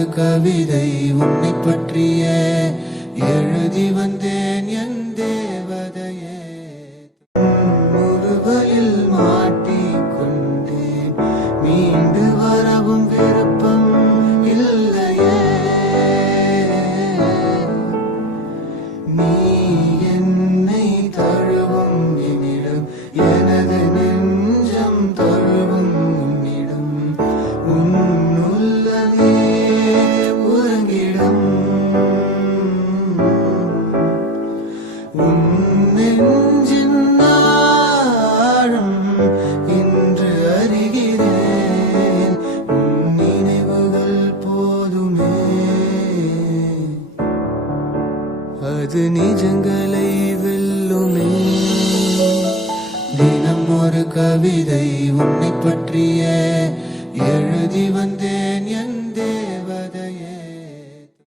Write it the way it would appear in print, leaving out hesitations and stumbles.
ஒரு கவிதை உன்னை பற்றிய எழுதி வந்தேன் என் தேவதையே. முருகலில் மாட்டிக்கொண்டேன், மீண்டு வரவும் விருப்பம் இல்லையே. நீ என்னை தழுவும் என்னிடம், எனது நெஞ்சம் தழுவும் உன்னிடம், உன்னுள்ளமே உறங்கிடம். உன் நெஞ்சின் ஆழம் இன்று அறிகிறேன், உன் நினைவுகள் போதுமே. அது நிஜங்களை வெல்லுமே. தினம் ஒரு கவிதை உன்னை பற்றிய எழுதி வந்தேன் என்